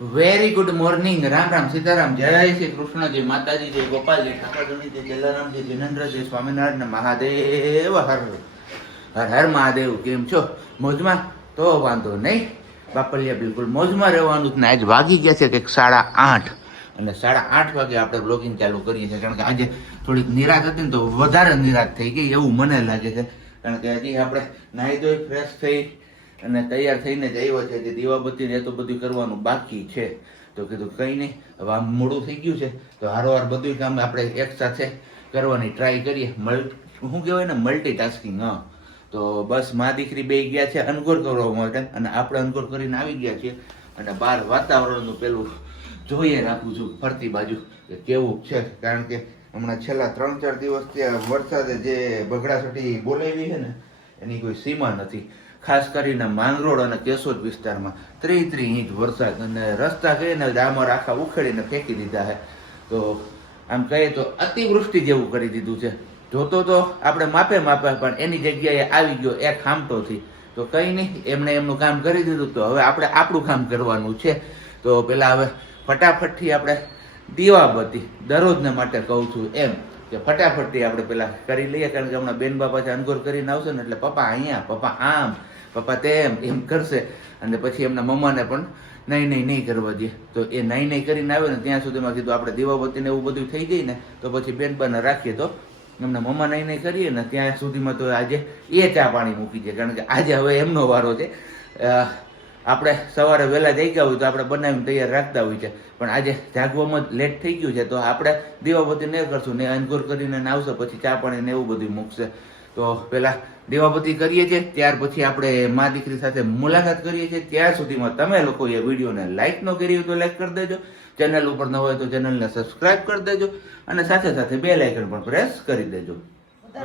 Very good morning. Ram Ram, Sitaram, જય શ્રી કૃષ્ણ, જય માતાજી, જય ગોપાલ, જય ઠાકરજી, જય જલારામ, જય જિનેન્દ્ર, જય સ્વામિનારાયણ, મહાદેવ હર હર હર મહાદેવ. કેમ છો? મોજમાં? તો વાંધો નહીં, બાપલિયા બિલકુલ મોજમાં રહેવાનું જ ને. આજ વાગી ગયા છે કંઈક 8:30 અને 8:30 વાગે આપણે બ્લોગિંગ ચાલુ કરીએ છીએ, કારણ કે આજે થોડીક નિરાશ હતી ને તો વધારે નિરાશ થઈ ગઈ એવું મને લાગે છે. કારણ કે હજી આપણે નાહી ધોઈ ફ્રેશ થઈ અને તૈયાર થઈને જ આવ્યો છે. જે દીવાબત્તી ને એ તો બધું કરવાનું બાકી છે. તો કીધું કંઈ નહીં, હવે આમ મોડું થઈ ગયું છે તો હારોહાર બધું કામ આપણે એક સાથે કરવાની ટ્રાય કરીએ. શું કહેવાય ને, મલ્ટીટાસ્કિંગ. હા, તો બસ મા દીકરી બે ગયા છે અનકોર કરવા માટે અને આપણે અનકોર કરીને આવી ગયા છીએ. અને બહાર વાતાવરણનું પેલું જોઈએ રાખું છું ફરતી બાજુ કે કેવું છે. કારણ કે હમણાં છેલ્લા 3-4 દિવસથી વરસાદે જે બગડાસટી બોલાવી છે ને એની કોઈ સીમા નથી. ખાસ કરીને માંગરોળ અને કેશોદ વિસ્તારમાં 30 ઇંચ વરસાદ અને રસ્તા કહીએ ને ડામર આખા ઉખેડીને ફેંકી દીધા છે. તો આમ કહીએ તો અતિવૃષ્ટિ જેવું કરી દીધું છે. જોતો તો આપણે માપે પણ એની જગ્યાએ આવી ગયો એક હામટોથી. તો કંઈ નહીં, એમણે એમનું કામ કરી દીધું. તો હવે આપણે આપણું કામ કરવાનું છે. તો પેલા હવે ફટાફટથી આપણે દીવાબત્તી દરરોજને માટે કહું છું એમ કે ફટાફટથી આપણે પેલા કરી લઈએ. કારણ કે હમણાં બેન બાપા અનગોર કરીને આવશે ને એટલે પપ્પા અહીંયા, પપ્પા આમ, પપ્પા તેમ એમ કરશે અને પછી એમના મમ્માને પણ નહીં કરવા દે. તો એ નહીં કરીને આવે ને ત્યાં સુધીમાં કીધું આપણે દીવાબત્તીને એવું બધું થઈ જાય ને તો પછી બેનબાને રાખીએ તો એમના મમ્મા નહીં કરીએ ને ત્યાં સુધીમાં તો આજે એ ચા પાણી મૂકી દે. કારણ કે આજે હવે એમનો વારો છે. આપણે સવારે વહેલા જઈ ગયા હોય તો આપણે બનાવીને તૈયાર રાખતા હોય છે, પણ આજે જાગવામાં જ લેટ થઈ ગયું છે. તો આપણે દીવાબત્તી નહીં કરશું ને અનકોર કરીને આવશે પછી ચા પાણી ને એવું બધું મૂકશે. તો પેલા દીવાબત્તી કરીએ છીએ, ત્યાર પછી આપણે મા દીકરી સાથે મુલાકાત કરીએ છીએ. ત્યાર સુધીમાં તમે લોકો એ વિડીયોને લાઈક ન કરી હોય તો લાઈક કરી દેજો, ચેનલ ઉપર ન હોય તો ચેનલને સબસ્ક્રાઇબ કરી દેજો અને સાથે સાથે બેલ આઇકન પણ પ્રેસ કરી દેજો.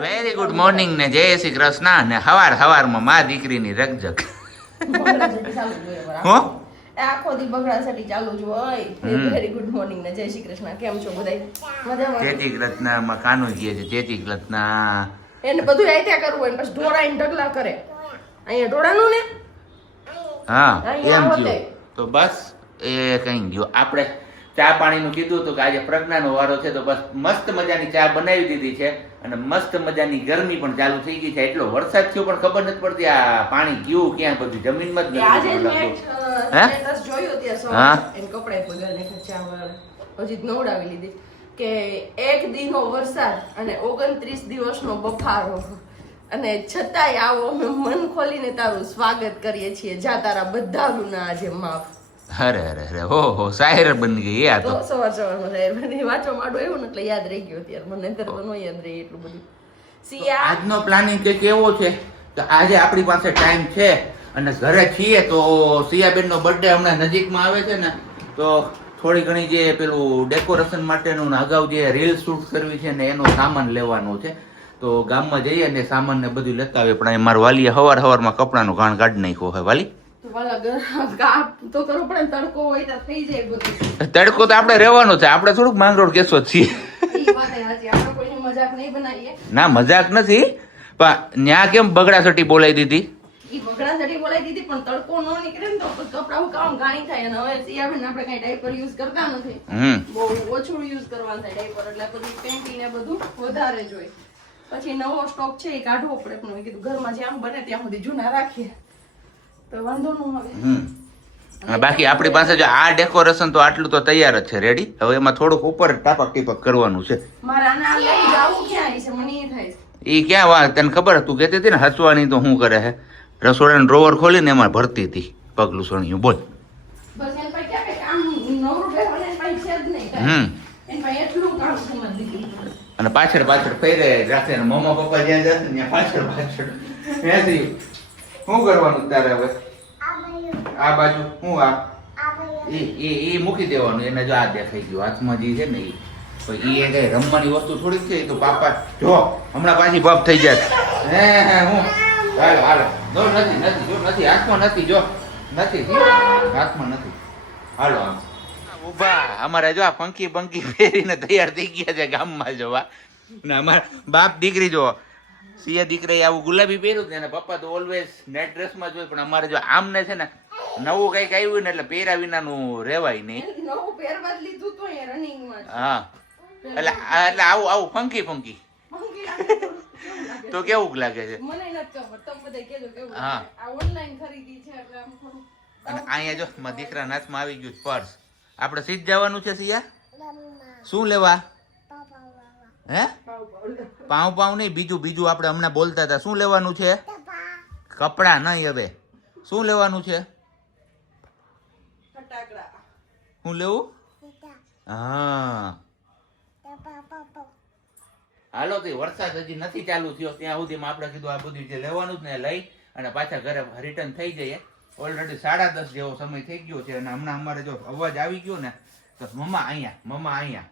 વેરી ગુડ મોર્નિંગ ને જય શ્રી કૃષ્ણ ને હવારમાં મા દીકરીની રકજક. આખો દી બગડાસટી ચાલુ જ હોય. વેરી ગુડ મોર્નિંગ ને જય શ્રી કૃષ્ણ. કેમ છો બધાય? મજામાં? ચેતી કૃષ્ણ માં કાનું કહે છે ચેતી કૃષ્ણ. એને બધું આઈત્યા કરવું હોય પછી ઢોળાઈને ઢગલા કરે. અહીંયા ઢોળાનું ને હા એમ થયું. તો બસ એ કઈ ગયો. આપણે ચા પાણીનું કીધું હતું કે આજે પ્રજ્ઞાનો વારો છે તો બસ મસ્ત મજાની ચા બનાવી દીધી છે અને મસ્ત મજાની ગરમી પણ ચાલુ થઈ ગઈ છે. એટલો વરસાદ થયો પણ ખબર નથી પડતી આ પાણી ગયું ક્યાં, બધું જમીનમાં જ સ્ટેટસ જોયું ત્યાં સવારે એને કપડાં પગાર ચા હજી નવડાવી લીધી કે 1 દીનો વરસાદ અને 29 દિવસનો બફારો અને છતાંય આવો અમે મન ખોલીને તારું સ્વાગત કરીએ છીએ. જા તારા બધા ગુના આજે માફ. અરે હો શાયર બની ગઈ. આ તો સવારમાં શાયર બની વાંચવા માંડો એવું ને એટલે યાદ રહી ગયો. ત્યારે મને અંદર તો ન યાદ રહી એટલું બધું. આજનો પ્લાનિંગ કંઈક એવો છે કે આજે આપણી પાસે ટાઈમ છે અને ઘરે છીએ તો સિયાબેનનો બર્થડે હમણાં નજીકમાં આવે છે ને તો થોડી ઘણી જે પેલું ડેકોરેશન માટેનું અગાઉ જે રીલ શૂટ કરવી છે ને એનો સામાન લેવાનો છે. તો ગામમાં જઈએ ને સામાન ને બધું લેતા આવે. પણ મારા વાલીએ સવારમાં કપડાનું ઘાણ કાઢી નાખ્યો હોય. વાલી તડકો તો આપણે રહેવાનો છે, આપણે થોડુંક માંગરોળ કેસો છીએ. ના મજાક નથી, પણ ન્યા કેમ બગડાસટી બોલાવી દીધી. પણ તડકો નો નીકળે ને તો કપડા કામ ગાણી થાય. અને હવે સિયાબેન આપણે કઈ ડાયપર યુઝ કરતા નથી, બહુ ઓછું યુઝ કરવાનું થાય ડાયપર. એટલે બધું પેન્ટી ને બધું વધારે જોઈએ. પછી નવો સ્ટોક છે એ કાઢવો પડે. પણ મેં કીધું ઘરમાં જ્યાં બને ત્યાં સુધી જૂના રાખીએ તો વાંધો ન આવે. બાકી આપણી પાસે જો આ ડેકોરેશન તો આટલું તો તૈયાર જ છે, રેડી. હવે એમાં થોડુંક ઉપર ટાપક ટીપક કરવાનું છે. મારે આને લઈ જાવું ક્યાં છે મને એ થાય. ઈ ક્યાં વાત તને ખબર? તું કહેતી હતી ને હસવાની તો શું કરે છે, રસોડાનું ડ્રોવર ખોલીને એમાં ભરતી હતી પગલું સણિયું. બોલ. બસ એન પાસે ક્યાં કઈ કામ નવરું બેહવાનું એન પાસે છે જ નહીં. એન પાસે એટલું કામ સમજ દીધી. અને પાછળ ફેરે રાખે ને મમ્મા પપ્પા જ્યાં જશે ત્યાં પાછળ શું કરવાનું તારે હવે? આ બાજુ શું આ એ મૂકી દેવાનું. એને જો આ દેખાઈ ગયું હાથમાં જે છે ને એ કઈ રમવાની વસ્તુ થોડીક છે. તો પાપા જો હમણાં પાછી પપ થઈ જાય. હું હાલો જો નથી હાથમાં નથી, જો નથી હાથમાં નથી. હાલો આમ ઉભા અમારે જો આ પંખી ફેરીને તૈયાર થઈ ગયા છે ગામમાં જોવા. ને અમારા બાપ દીકરી જો સિયા દીકરાએ આવું ગુલાબી પહેર્યું ને પપ્પા તો ઓલવેઝ નેટ ડ્રેસમાં જોયું. પણ અમારે જો આમને છે ને નવું કઈક આવ્યું ને એટલે પહેર્યા વિનાનું રેવાય નહીં. નવું પહેરવા જ લીધું તો એ રનિંગમાં હા એટલે આવું ફંકી ફંકી તો કેવું લાગે છે? મને નથી ખબર, તમે બધા કહેજો કેવું હા. લાગે. આ ઓનલાઈન ખરીદી છે એટલે આમ થોડું અને અહીંયા જો મારા દીકરાના હાથમાં આવી ગયું પર્સ. આપણે સીધ જવાનું છે સિયા? શું લેવા? હે પાઉં નહીં, બીજું આપણે હમણાં બોલતા હતા. શું લેવાનું છે? કપડા નહીં, હવે શું લેવાનું છે? ફટાકડા. શું લેવું? હા હાલો તે વરસાદ હજી નથી ચાલુ થયો ત્યાં સુધીમાં આપણે કીધું આ બધું જે લેવાનું જ ને લઈ અને પાછા ઘરે રિટર્ન થઈ જઈએ. ઓલરેડી 10:30 જેવો સમય થઈ ગયો છે અને હમણાં અમારે જો અવાજ આવી ગયો ને તો મમ્મા અહીંયા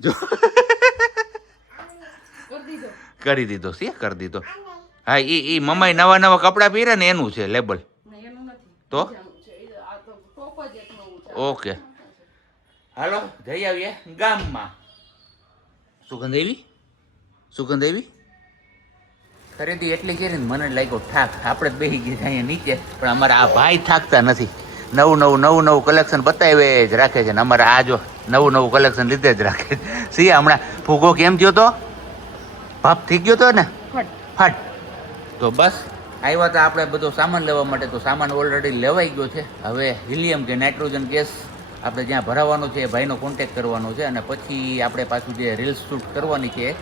જો કરી દીધો કરી દીધો. હા ઈ મમ્માએ નવા કપડા પહેર્યા ને એનું છે લેબલ તો ઓકે. હાલો જઈ આવીએ ગામમાં. સુગંધ આવી ખરીદી એટલી કરીને મને લાગ્યો થાક. આપણે જ બેસી ગયા અહીંયા નીચે પણ અમારા આ ભાઈ થાકતા નથી. નવું કલેક્શન બતાવે જ રાખે છે ને અમારે આ જો નવું કલેક્શન લીધે જ રાખે છે. સિયા હમણાં ફૂગો કેમ થયો તો? ભાપ થઈ ગયો તો ને ફટ. તો બસ આવ્યા હતા આપણે બધો સામાન લેવા માટે. તો સામાન ઓલરેડી લેવાઈ ગયો છે. હવે હિલિયમ કે નાઇટ્રોજન ગેસ આપણે જ્યાં ભરાવાનો છે એ ભાઈનો કોન્ટેક્ટ કરવાનો છે અને પછી આપણે પાછું જે રીલ્સ શૂટ કરવાની છે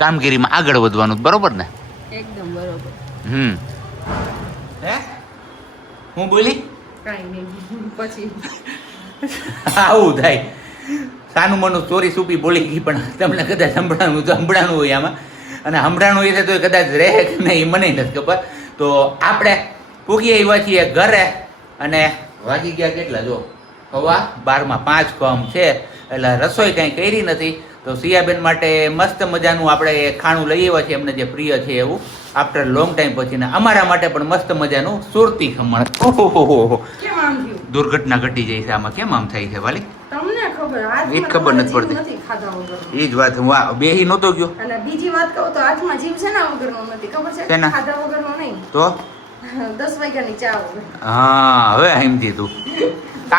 કામગીરીમાં આગળ વધવાનું. બરોબર ને? એકદમ બરોબર. હે હું બોલી કાઈ નહીં પછી આવું થાય. સાનું મનું ચોરી સુપી બોલી ગઈ પણ તમને કદાચ સંભળાણું હોય આમાં અને સંભળાણું એ તો કદાચ રહે કે નહીં મને નથી ખબર. તો આપણે પૂગી આવ્યા છીએ ઘરે અને વાગી ગયા કેટલા જો 12:05 કામ છે એટલે રસોઈ કાંઈ કરી નથી. તો સિયાબેન માટે મસ્ત મજાનું આપણે ખાણું લઈ આવ્યા છીએ એમને જે પ્રિય છે એવું આફ્ટર લોંગ ટાઈમ પછી. ને અમારા માટે પણ મસ્ત મજાનું સુરતી ખમણ. ઓહો કેમ આમ થયું? દુર્ઘટના ઘટી જાય છે આમાં. કેમ આમ થાય છે વાલી? તમને ખબર આજ એ ખબર નથી પડતી. નથી ખાધા વગર. એ જ વાત હું બેહી નહોતો ગયો. અને બીજી વાત કહું તો હાથમાં જીવ છે ને વગરનો નથી ખબર છે? શેના? ખાધા વગરનો નહીં તો 10 વાગ્યાની ચા વગર. હા હવે સમજી તું.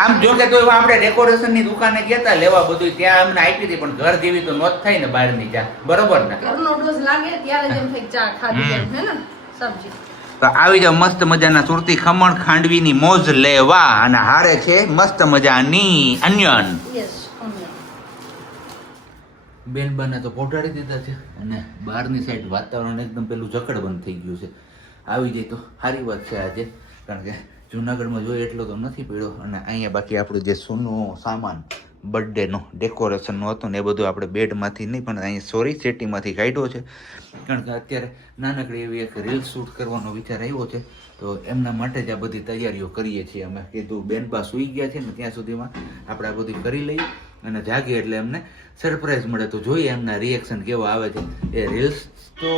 આમ જો કે તો આપણે ડેકોરેશનની દુકાને ગયા લેવા બધું ત્યાં અમને આપી હતી પણ ઘર જેવી તો નોત થાય ને બહારની ચા. બરોબર ને? ઘરનો ડોઝ લાગે ત્યારે જેમ થાય ચા ખાધી એમ હે ને સબ્જી. તો આવી જાવ મસ્ત મજાના સુરતી ખમણ ખાંડવીની મોજ લેવા અને હારે છે મસ્ત મજાની અન્યન. યસ બેન બને તો પહોંચાડી દીધા છે અને બહારની સાઈડ વાતાવરણ એકદમ પેલું જકડબંધ થઈ ગયું છે. આવી જાય તો સારી વાત છે આજે કારણ કે જુનાગઢમાં જોઈએ એટલો તો નથી પડ્યો અને અહીંયા બાકી આપણું જે સોનું સામાન બર્થડેનો ડેકોરેશનનો હતો ને એ બધું આપણે બેડમાંથી નહીં પણ અહીંયા સેટીમાંથી કાઢ્યો છે કારણ કે અત્યારે નાનકડી એવી એક રીલ શૂટ કરવાનો વિચાર આવ્યો છે. તો એમના માટે જ આ બધી તૈયારીઓ કરીએ છીએ અમે. કીધું બેનબા સૂઈ ગયા છે ને ત્યાં સુધીમાં આપણે આ બધું કરી લઈએ અને જાગે એટલે એમને સરપ્રાઈઝ મળે. તો જોઈએ એમના રિએક્શન કેવા આવે છે. એ રીલ્સ તો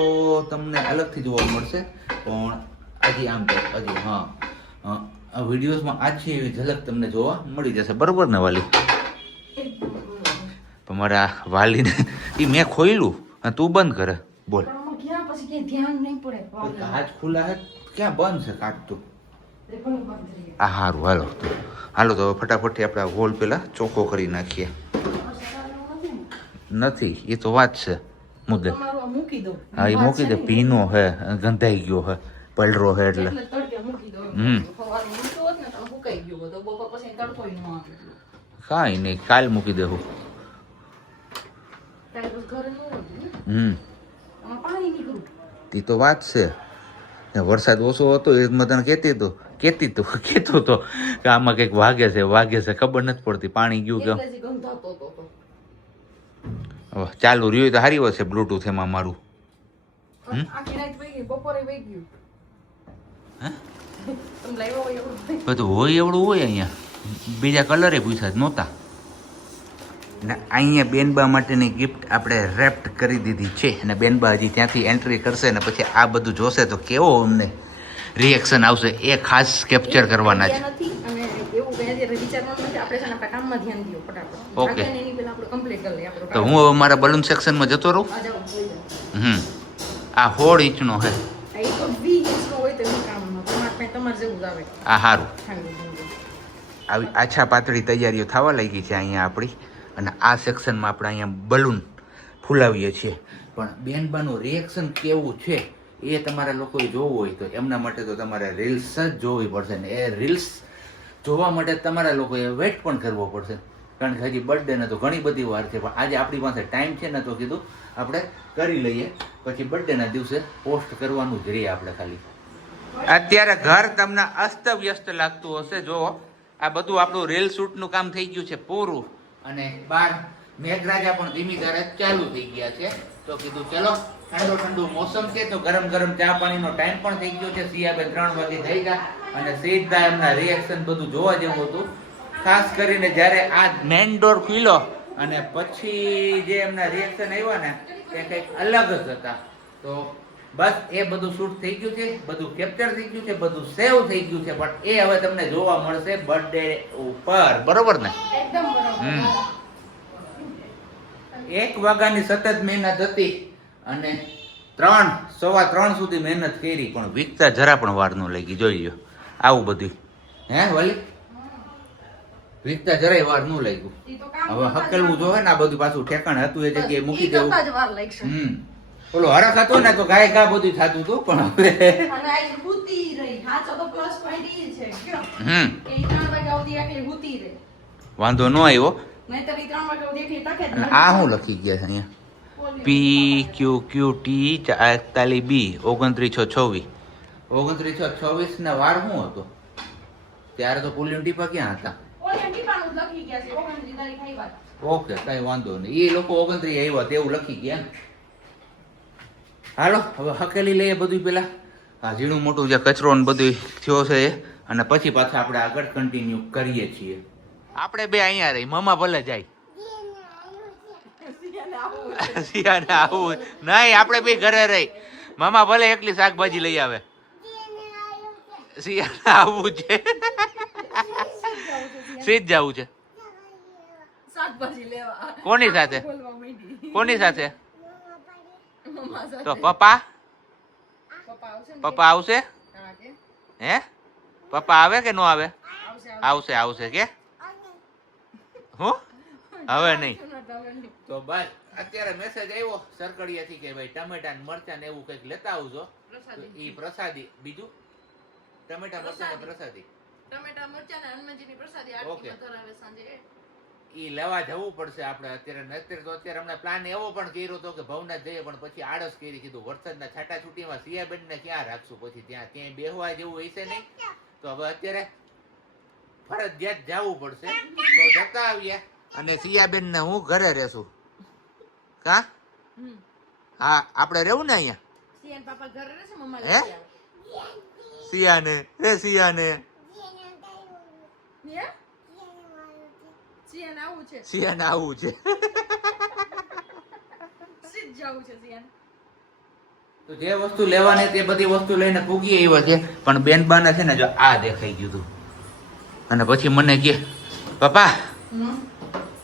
તમને અલગથી જોવા મળશે પણ હજી આમ તો હજી હા વિડીયોઝમાં આછી એવી ઝલક તમને જોવા મળી જશે. બરોબર ને વાલી? તમારા વાલીને એ મેં ખોયલું અને તું બંધ કરે બોલ. ક્યાં પછી કે ધ્યાન નહીં પડે. કાચ ખુલ્લા હે ક્યાં બંધ છે કાચતું? આ હારું હાલો તો ફટાફટથી આપણે હોલ પેલા ચોખ્ખો કરી નાખીએ. નથી એ તો વાત છે મુદ્દે. હા એ મૂકી દે. ભીનો હે ગંધાઈ ગયો હે પલરો હે એટલે કાંઈ નહીં કાલ મૂકી દેવું. એ તો વાત છે. વરસાદ ઓછો હતો એ મને કહેતો હતો કે આમાં કંઈક વાગે છે ખબર નથી પડતી. પાણી ગયું કે ચાલુ રહ્યું તો સારી વાત છે. બ્લુટૂથ એમાં મારું બધું હોય એવડું હોય. અહીંયા બીજા કલરે પૂછ્યા જ નહોતા. ને અહીંયા બેનબા માટેની ગિફ્ટ આપણે રેપ્ટ કરી દીધી છે અને બેનબા હજી ત્યાંથી એન્ટ્રી કરશે ને પછી આ બધું જોશે તો કેવો અમને રિએક્શન આવશે એ ખાસ કેપ્ચર કરવાના છે. ઓકે તો હું હવે મારા બલૂન સેક્શનમાં જતો રહું. આ 16 ઇંચનો છે. આ સારું. આવી આછા પાતળી તૈયારીઓ થવા લાગી છે અહીંયા આપણી. અને આ સેક્શનમાં આપણે અહીંયા બલૂન ફૂલાવીએ છીએ. પણ બેનબાનું રિએક્શન કેવું છે એ તમારા લોકોએ જોવું હોય તો એમના માટે તો તમારે રીલ્સ જ જોવી પડશે. ને એ રીલ્સ જોવા માટે તમારા લોકોએ વેઇટ પણ કરવો પડશે. કારણ કે હજી બર્થડેને તો ઘણી બધી વાર છે, પણ આજે આપણી પાસે ટાઈમ છે ને તો કીધું આપણે કરી લઈએ. પછી બર્થડેના દિવસે પોસ્ટ કરવાનું જ રહીએ આપણે ખાલી. અત્યારે ઘર તમને અસ્તવ્યસ્ત લાગતું હશે. જો આ બધું આપણું રીલ શૂટનું કામ થઈ ગયું છે પૂરું. અને બહાર મેઘરાજા પણ ધીમી ધારે ચાલુ થઈ ગયા છે. તો કીધું ચલો ઠંડુ ઠંડુ મોસમ છે તો ગરમ ગરમ ચા પાણીનો ટાઈમ પણ થઈ ગયો છે. સિયાબેન 3 વાગે થઈ ગયા અને સીધા એમના રિએક્શન બધું જોવા જેવું હતું. ખાસ કરીને જ્યારે આ મેઇન ડોર ખુલ્યો અને પછી જે એમના રિએક્શન આવ્યા ને એ કંઈક અલગ જ હતા. તો બસ એ બધું શૂટ થઈ ગયું છે, બધું કેપ્ચર થઈ ગયું છે, બધું સેવ થઈ ગયું છે. પણ એ હવે તમને જોવા મળશે બર્થડે ઉપર. બરોબર ને? એકદમ બરોબર. 1 વાગ્યાની સતત મહેનત હતી અને 3:15 સુધી મહેનત કરી, પણ વીકતા જરા પણ વાર ન લાગી. જોઈ લો આવું બધું. હે વલી વીકતા જરાય વાર ન લાગ્યું. હવે હકલવું જોવે ને આ બધું પાછું ઠેકાણ હતું એ જગ્યાએ મૂકી દેવું. ઓલો હરખ હતો ને તો ગાય ગા બધું થતું હતું. પણ હવે અને આ હુતી રહી. હાચો તો પ્લસ પોઈન્ટ ઈ છે કયો કે 3 વાગ્યા સુધી એકલી હુતી રહે. વાંધો ન આવ્યો. નહીતર 3 વાગ્યા સુધી એકલી ટકે જ. આ શું લખી ગયા છે અહીંયા? PQQT 41B 2926 2926 ના વાર શું હતો? ત્યારે તો પુલિયન ટીપા ક્યાં હતા? ઓલી ટીપાનું લખી ગયા છે 29 તારીખ આવ્યા. ઓકે કઈ વાંધો નહીં. એ લોકો 29 આવ્યા તેવું લખી ગયા ને. હાલો હવે હકેલી લઈએ બધું પેલા. આ ઝીણું મોટું જે કચરો ને બધું થયો છે એ. અને પછી પાછા આપણે આગળ કન્ટિન્યુ કરીએ છીએ. આપણે બે અહીંયા રહી, મમ્મા ભલે જાય. સિયાને આવું નહીં, આપણે બે ઘરે રહી. મામા ભલે એકલી શાકભાજી લઈ આવે. સિયાને આવું છે. સીધ જવું છે. શાકભાજી લેવા. કોની સાથે? બોલવા માંડી. કોની સાથે? મમ્મા સાથે. તો પપ્પા પપ્પા આવશે ને? પપ્પા આવશે? હા કે હે પપ્પા આવે કે નો આવે? આવશે. આવશે આવશે કે હું હવે નહીં. તો બસ અત્યારે મેસેજ આવ્યો સરકડિયાથી કે ભાઈ ટમેટા ને મરચા ને એવું કંઈક લેતા આવજો. ઈ પ્રસાદી. બીજું ટમેટા મરચા ને પ્રસાદી. ટમેટા મરચા ને હનુમાનજીની પ્રસાદી આરતીમાં ધરાવે સાંજે. ઈ લેવા જવું પડશે આપણે અત્યારે અમને પ્લાન એવો પણ કર્યો હતો કે ભવનાથ જઈએ, પણ પછી આળસ કરી. કીધું વરસાદના છાટા છૂટીમાં સિયાબેન ને ક્યાં રાખશું? પછી ત્યાં બેહવા જેવું હશે નહીં. તો હવે અત્યારે ફરજિયાત જવું પડશે. તો જતા આવ્યા અને સિયાબેન ને હું ઘરે રહેશું. કા હા આપણે રહેવું ને અહીંયા. સિયાન પાપા ઘરે રહેશે, મમ્મા હે સિયાને રે સિયાને સિયાન આવું છે. સિયાને આવું છે. સીધ જાવું છે સિયાન. તો જે વસ્તુ લેવાની તે બધી વસ્તુ લઈને પૂગી આવ્યા છે. પણ બેનબાને છે ને જો આ દેખાઈ ગયું હતું. અને પછી મને કે પપ્પા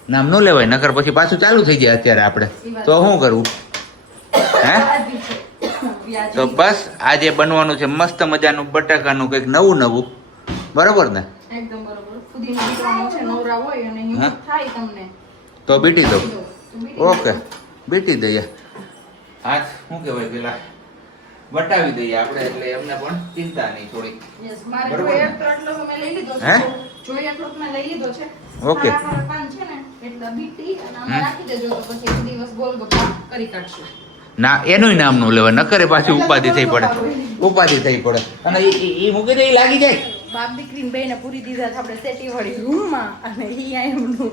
નામ ન લેવાય નકર પછી પાછું ચાલુ થઈ જાય. અત્યારે આપણે તો શું કરવું? હે તો બસ આજે બનવાનું છે મસ્ત મજાનું બટાકાનું કંઈક નવું નવું. બરોબર ને? એકદમ બરોબર. ફુદીનો બીટવાનો છે, નવરા હોય અને હિંમત થાય તમને તો બીટી દો. ઓકે બીટી દઈએ. હાથ શું કહેવાય પેલા વટાવી દઈએ આપણે, એટલે એમને પણ ચિંતા નહીં થોડી. યસ મારે જોઈએ એટલો તો મેં લઈ લીધો છે. જોઈએ એટલો તો મેં લઈ લીધો છે. ઓકે પાન છે ને એટલે બીટી અને આમાં રાખી દેજો તો પછી એક દિવસ ગોલગપ્પા કરી કાઢશું. ના એનું નામ નું લેવા નકરે પાછી ઉપાધિ થઈ પડે. ઉપાધિ થઈ પડે અને ઈ મૂકી દે લાગી જાય. બાપ દીકરીને બેને પૂરી દીધા છે આપણે સેટી વાળી રૂમમાં. અને ઈ એમનું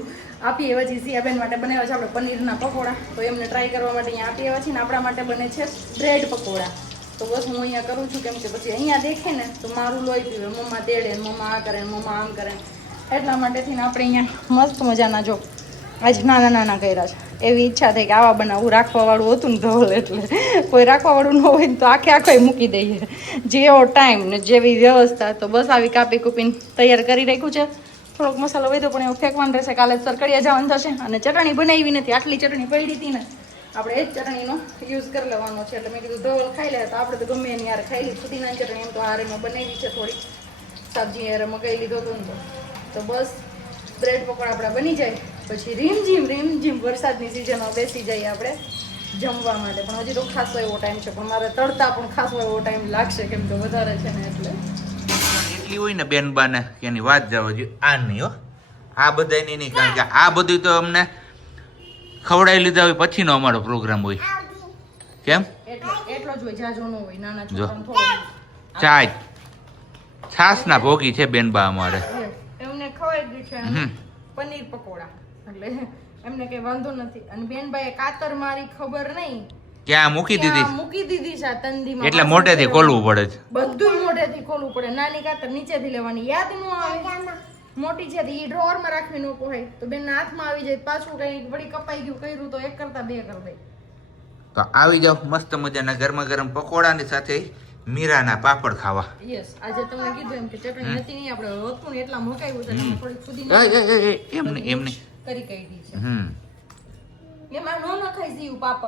આપીએ પછી સિયાબેન માટે બનાવ્યા છે આપણે પનીરના પકોડા. તો એમને ટ્રાય કરવા માટે અહીંયા આપી આવ્યા છે ને આપણા માટે બને છે બ્રેડ પકોડા. તો બસ હું અહીંયા કરું છું, કેમ કે પછી અહીંયા દેખે ને તો મારું લોહી પીવે. મમ્મા તેડે ને મમ્મા આ કરે ને મમ્મા આમ કરે. એટલા માટેથી ને આપણે અહીંયા મસ્ત મજાના જો આજ નાના નાના કર્યા છે. એવી ઈચ્છા થઈ કે આવા બનાવું. રાખવાવાળું હતું ને ધવલ, એટલે કોઈ રાખવાવાળું ન હોય ને તો આખે આખો મૂકી દઈએ. જેવો ટાઈમ ને જેવી વ્યવસ્થા. તો બસ આવી કાપી કૂપીને તૈયાર કરી રાખ્યું છે. થોડોક મસાલો વધ્યો પણ એવું ફેંકવાનું રહેશે. કાલે સરકડિયા જવાનું થશે. અને ચટણી બનાવી નથી, આટલી ચટણી પડી હતી ને આપણે એ જ ચટણીનો યુઝ કરી લેવાનો છે. એટલે મેં કીધું ધવલ ખાઈ લે તો આપણે તો ગમે એની યાર ખાઈ લીધી. ફુદીનાની ચટણી એમ તો હારેમાં બનાવી છે થોડી. સબ્જી યાર મગાઈ લીધો હતો ને તો બસ બ્રેડ પકોડા આપણા બની જાય પછી રીમઝીમ વરસાદની સિઝનમાં બેસી જઈએ આપણે જમવા માટે. પણ હજી તો ખાસો એવો ટાઈમ છે, પણ મારે તળતા પણ ખાસો એવો ટાઈમ લાગશે કેમ કે વધારે છે ને એટલે. એટલી હોય ને બેનબાને કે એની વાત જવા જોઈએ. આ નહીં હો, આ બધાય નહીં, કારણ કે આ બધું તો અમને ખવડાવી લીધા હોય પછીનો અમારો પ્રોગ્રામ હોય. કેમ? એટલો જ હોય, જાજો ન હોય. નાના છોકરાને થોડું ચાય છાસના ભોગી છે બેનબા અમારે. એમને ખવાઈ ગયું છે અને પનીર પકોડા એટલે એમને કઈ વાંધો નથી. અને બેનભાઈએ કાતર મારી ખબર નહીં ક્યાં મૂકી દીધી છે આ તંદીમાં, એટલે મોઢેથી ખોલવું પડે છે. બધું મોઢેથી ખોલવું પડે. નાની કાતર નીચેથી લેવાની, યાદ ન આવે. મોટી છે એ ડ્રોવર માં રાખવી ન પોહાય તો બેન હાથમાં આવી જાય, પાછું કઈ વળી કપાઈ ગયું કર્યું તો એક કરતા બે કરી દે. તો આવી જાવ મસ્ત મજાના ગરમા ગરમ પકોડાની સાથે મીરાના પાપડ ખાવા. યસ, આજે તમને કીધું એમ કે ચટણી હતી નહીં, આપણે હતું ને એટલા મુકાયું છે એટલે થોડી ફુદીના એમને કરી કાઢી છે. એમાં નો નખાઈ જીવ પાપડ.